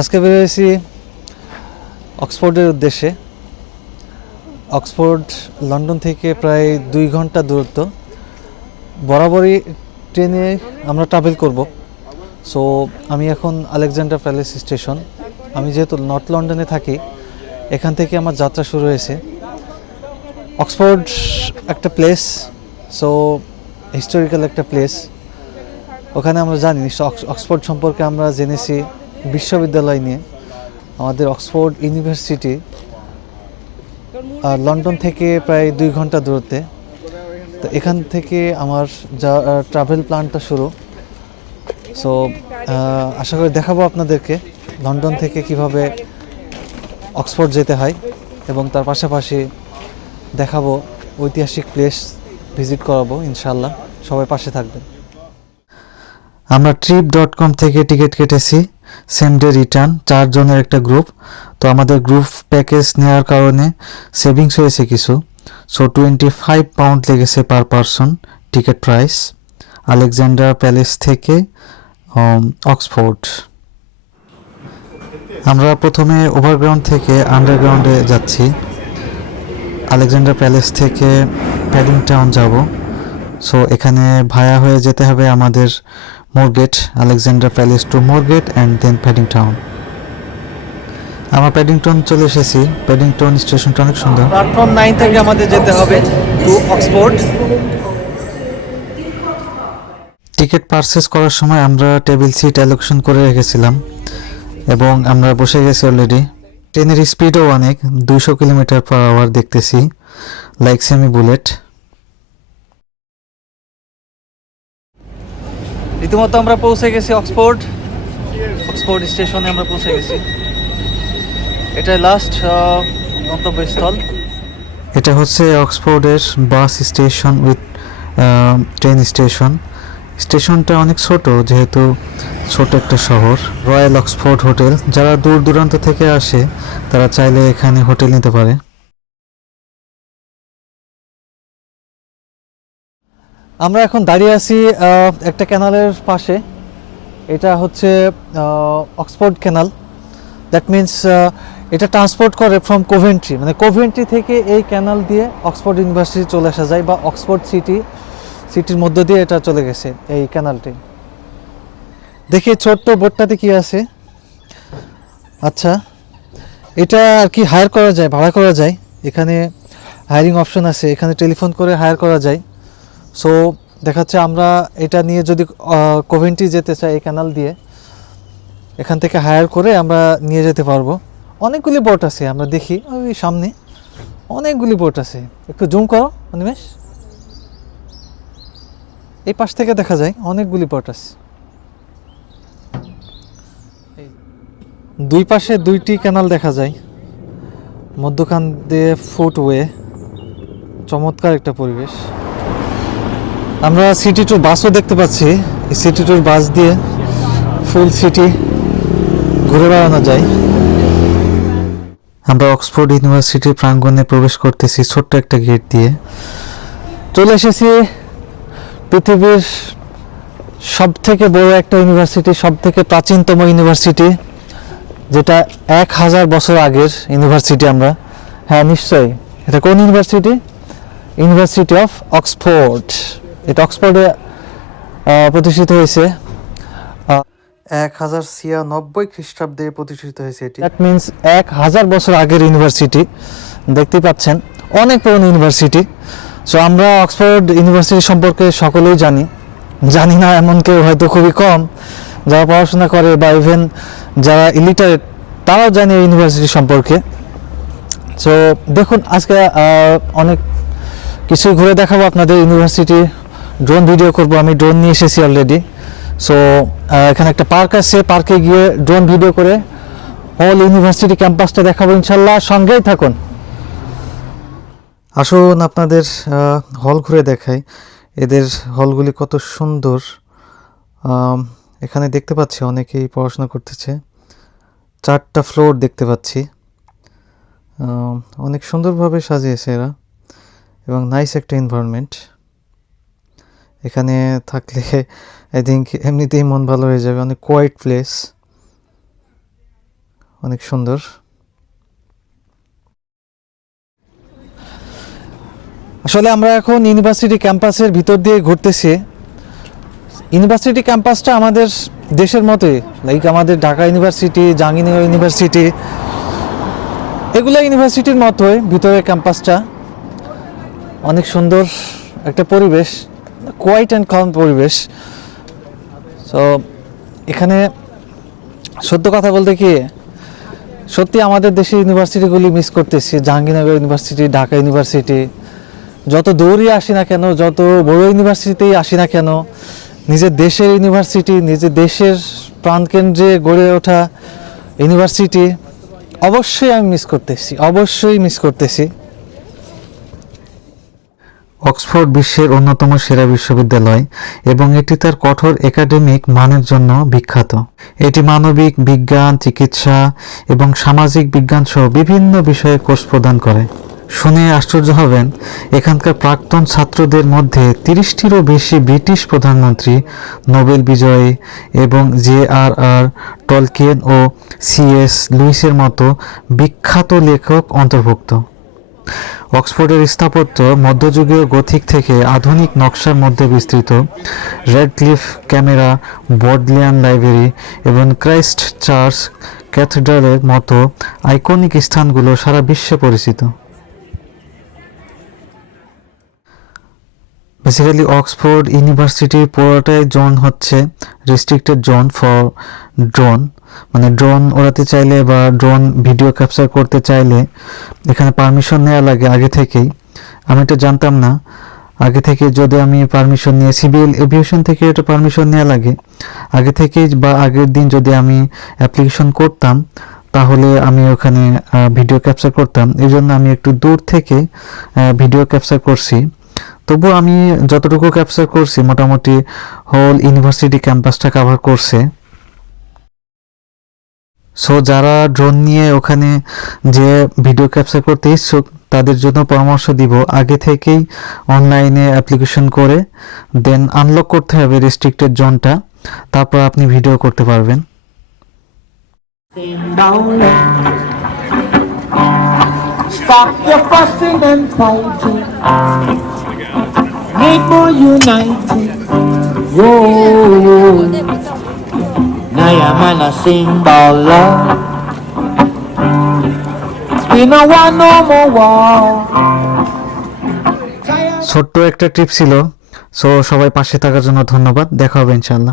আজকে বেরিয়েছি অক্সফোর্ডের উদ্দেশ্যে। অক্সফোর্ড লন্ডন থেকে প্রায় 2 ঘন্টা দূরত্ব। বরাবরই ট্রেনে আমরা ট্রাভেল করব। সো আমি এখন আলেকজান্ডার প্যালেস স্টেশন। আমি যেহেতু নর্থ লন্ডনে থাকি, এখান থেকে আমার যাত্রা শুরু হয়েছে। অক্সফোর্ড একটা প্লেস, সো হিস্টোরিক্যাল একটা প্লেস। ওখানে আমরা জানি অক্সফোর্ড সম্পর্কে আমরা জেনেছি বিশ্ববিদ্যালয় নিয়ে। আমাদের অক্সফোর্ড ইউনিভার্সিটি লন্ডন থেকে প্রায় 2 ঘন্টা দূরত্বে। তো এখান থেকে আমার যা ট্রাভেল প্ল্যানটা শুরু। সো আশা করি দেখাবো আপনাদেরকে লন্ডন থেকে কিভাবে অক্সফোর্ড যেতে হয়, এবং তার পাশাপাশি দেখাবো ঐতিহাসিক প্লেস ভিজিট করাবো ইনশাল্লাহ। সবাই পাশে থাকবেন। আমরা trip.com থেকে টিকিট কেটেছি, সেম ডে রিটার্ন, 4 জনের একটা গ্রুপ। তো আমাদের গ্রুপ প্যাকেজ নেওয়ার কারণে সেভিংস হয়েছে কিছু। সো 25 পাউন্ড লেগেছে per person ticket price, Alexander palace থেকে অক্সফোর্ড। আমরা প্রথমে ওভারগ্রাউন্ড থেকে আন্ডারগ্রাউন্ডে যাচ্ছি। আলেকজান্ডার প্যালেস থেকে প্যাডিংটাউন যাব। সো এখানে ভায়া হয়ে যেতে হবে আমাদের Moorgate, Alexandra Palace to Moorgate and then Paddington. আমরা প্যাডিংটন চলে এসেছি। প্যাডিংটন স্টেশনটা অনেক সুন্দর। প্ল্যাটফর্ম 9 থেকে আমাদের যেতে হবে টু অক্সফোর্ড। টিকিট পারচেস করার সময় আমরা টেবিল সিট অ্যালোকেশন করে রেখেছিলাম এবং আমরা বসে গেছি অলরেডি। ট্রেনের স্পিডও অনেক, 200 কিলোমিটার পার আওয়ার দেখতেছি, লাইক সেমি বুলেট। রীতিমতো আমরা পৌঁছে গেছি অক্সফোর্ড স্টেশনে। আমরা পৌঁছে গেছি। এটাই লাস্ট গন্তব্যস্থল। এটা হচ্ছে অক্সফোর্ডের bus station with train station. স্টেশনটা অনেক ছোট, যেহেতু ছোট একটা শহর। রয়্যাল অক্সফোর্ড হোটেল, যারা দূর দূরান্ত থেকে আসে তারা চাইলে এখানে হোটেল নিতে পারে। আমরা এখন দাঁড়িয়ে আছি একটা ক্যানালের পাশে। এটা হচ্ছে অক্সফোর্ড ক্যানাল। দ্যাট মিন্স এটা ট্রান্সপোর্ট করে ফ্রম কোভেন্ট্রি, মানে কোভেন্ট্রি থেকে এই ক্যানাল দিয়ে অক্সফোর্ড ইউনিভার্সিটি চলে আসা যায়, বা অক্সফোর্ড সিটির মধ্য দিয়ে এটা চলে গেছে এই ক্যানালটি। দেখি ছোট্ট বোটটাতে কি আছে। আচ্ছা, এটা আর কি হায়ার করা যায়, ভাড়া করা যায়। এখানে হায়ারিং অপশন আছে, এখানে টেলিফোন করে হায়ার করা যায়। সো দেখাচ্ছে আমরা এটা নিয়ে যদি কোভেন্ট্রি যেতে চাই এই ক্যানাল দিয়ে, এখান থেকে হায়ার করে আমরা নিয়ে যেতে পারবো। অনেকগুলি বোট আছে, আমরা দেখি ওই সামনে অনেকগুলি বোট আছে। একটু জুম করো অনিমেষ, এই পাশ থেকে দেখা যায় অনেকগুলি বোট আছে। দুই পাশে 2টি ক্যানাল দেখা যায়, মধ্যখান দিয়ে ফুটওয়ে। চমৎকার একটা পরিবেশ। আমরা সিটি টুর বাসও দেখতে পাচ্ছি। এই সিটি টুর বাস দিয়ে ফুল সিটি ঘুরে বেড়ানো যায়। আমরা অক্সফোর্ড ইউনিভার্সিটির প্রাঙ্গণে প্রবেশ করতেছি ছোট্ট একটা গেট দিয়ে। চলে এসেছি পৃথিবীর সব থেকে বড় একটা ইউনিভার্সিটি, সব থেকে প্রাচীনতম ইউনিভার্সিটি, যেটা 1000 বছর আগের ইউনিভার্সিটি। আমরা, হ্যাঁ নিশ্চয়ই, এটা কোন ইউনিভার্সিটি? University of Oxford. এটা অক্সফোর্ডে প্রতিষ্ঠিত হয়েছে 1096 খ্রিস্টাব্দে প্রতিষ্ঠিত হয়েছে এটি। দ্যাট মিনস 1000 বছর আগের ইউনিভার্সিটি। দেখতেই পাচ্ছেন অনেক পুরনো ইউনিভার্সিটি। সো আমরা অক্সফোর্ড ইউনিভার্সিটি সম্পর্কে সকলেই জানি না এমন কেউ হয়তো খুবই কম, যারা পড়াশোনা করে বা ইভেন যারা ইলিটারেট তারাও জানে এই ইউনিভার্সিটি সম্পর্কে। সো দেখুন, আজকে অনেক কিছুই ঘুরে দেখাবো আপনাদের ইউনিভার্সিটি। ড্রোন ভিডিও করব, আমি ড্রোন নিয়ে এসেছি অলরেডি। সো এখানে একটা পার্ক আছে, পার্কে গিয়ে ড্রোন ভিডিও করে হোল ইউনিভার্সিটি ক্যাম্পাসটা দেখাবো ইনশাল্লাহ। সঙ্গেই থাকুন। আসুন আপনাদের হল ঘুরে দেখাই। এদের হলগুলি কত সুন্দর। এখানে দেখতে পাচ্ছি অনেকেই পড়াশোনা করতেছে। 4টা ফ্লোর দেখতে পাচ্ছি। অনেক সুন্দরভাবে সাজিয়েছে এরা, এবং নাইস একটা এনভায়রনমেন্ট। এখানে থাকলে আই থিঙ্ক এমনিতেই মন ভালো হয়ে যাবে। অনেক কোয়াইট প্লেস। অনেক সুন্দর। আসলে আমরা এখন ইউনিভার্সিটি ক্যাম্পাসের ভিতর দিয়ে ঘুরতেছি। ইউনিভার্সিটি ক্যাম্পাসটা আমাদের দেশের মতোই, লাইক আমাদের ঢাকা ইউনিভার্সিটি, জাহাঙ্গীরনগর ইউনিভার্সিটি, এগুলো ইউনিভার্সিটির মতোই ভিতরের ক্যাম্পাসটা। অনেক সুন্দর একটা পরিবেশ, কোয়াইট অ্যান্ড কম পরিবেশ। সো এখানে সত্য কথা বলতে কি, সত্যি আমাদের দেশের ইউনিভার্সিটিগুলি মিস করতেছি। জাহাঙ্গীরনগর ইউনিভার্সিটি, ঢাকা ইউনিভার্সিটি, যত দৌড়ই আসি না কেন, যত বড় ইউনিভার্সিটিতেই আসি না কেন, নিজের দেশের ইউনিভার্সিটি, নিজের দেশের প্রাণকেন্দ্রে গড়ে ওঠা ইউনিভার্সিটি অবশ্যই আমি মিস করতেছি, অবশ্যই মিস করতেছি। অক্সফোর্ড বিশ্বের অন্যতম সেরা বিশ্ববিদ্যালয় এবং এটি তার কঠোর একাডেমিক মানের জন্য বিখ্যাত। এটি মানবিক বিজ্ঞান, চিকিৎসা এবং সামাজিক বিজ্ঞান সহ বিভিন্ন বিষয়ে কোর্স প্রদান করে। শুনে আশ্চর্য হবেন, এখানকার প্রাক্তন ছাত্রদের মধ্যে 30টিরও বেশি ব্রিটিশ প্রধানমন্ত্রী, নোবেল বিজয়ী এবং জে.আর.আর. টলকিয়েন ও সি.এস. লুইসের মতো বিখ্যাত লেখক অন্তর্ভুক্ত। অক্সফোর্ডের স্থাপত্য মধ্যযুগীয় গথিক থেকে আধুনিক নকশার মধ্যে বিস্তৃত। রেডক্লিফ ক্যামেরা, বডলিয়ান লাইব্রেরি এবং ক্রাইস্ট চার্চ ক্যাথেড্রালের মতো আইকনিক স্থানগুলো সারা বিশ্বে পরিচিত। বেসিক্যালি অক্সফোর্ড ইউনিভার্সিটির পুরোটাই জোন হচ্ছে রেস্ট্রিক্টেড জোন ফর ড্রোন, মানে ড্রোন ওড়াতে চাইলে বা ড্রোন ভিডিও ক্যাপচার করতে চাইলে এখানে পারমিশন নেওয়া লাগে আগে থেকেই। আমি এটা জানতাম না, আগে থেকে যদি আমি পারমিশন নিয়ে সিভিল এভিয়েশন থেকে এটা পারমিশন নেওয়া লাগে আগে থেকেই, বা আগের দিন যদি আমি অ্যাপ্লিকেশন করতাম তাহলে আমি ওখানে ভিডিও ক্যাপচার করতাম। এই জন্য আমি একটু দূর থেকে ভিডিও ক্যাপচার করছি। তবু আমি যতটুকু ক্যাপচার করছি মোটামুটি হোল ইউনিভার্সিটি ক্যাম্পাসটা কভার করছে। সো যারা ড্রোন নিয়ে ওখানে যে ভিডিও ক্যাপচার করতে ইচ্ছুক তাদের জন্য পরামর্শ দিব, আগে থেকেই অনলাইনে অ্যাপ্লিকেশন করে দেন আনলক করতে হবে রেস্ট্রিক্টেড জোনটা, তারপর আপনি ভিডিও করতে পারবেন। Stop your fussing and fighting. Make more united. Whoa. Now your man a sing about love. We no want no more war. ছোট্ট একটা ট্রিপ ছিল। সো সবাই পাশে থাকার জন্য ধন্যবাদ। দেখা হবে ইনশাআল্লাহ।